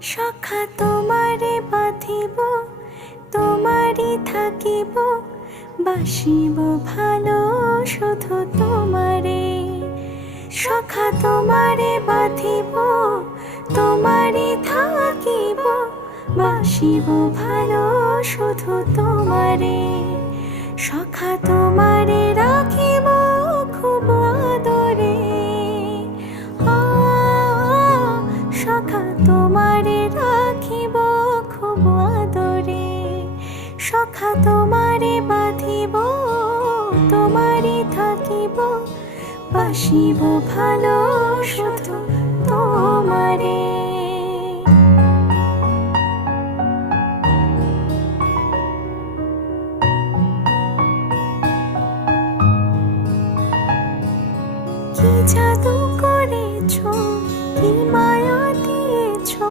সখা তোমারে বাঁধিব, তোমারই থাকিব, বাসিব ভালো শুধু তোমারে। সখা তোমারে বাঁধিব, তোমারই থাকিব, বাসিব ভালো শুধু তোমারে। সখা তোমারে রাখিব খুব আদরে, সখা তোমারে রাখিব খুব আদরে। সখা তোমারে বাঁধিব, তোমারই থাকিব, বাসিব ভালো শুধু তোমারে।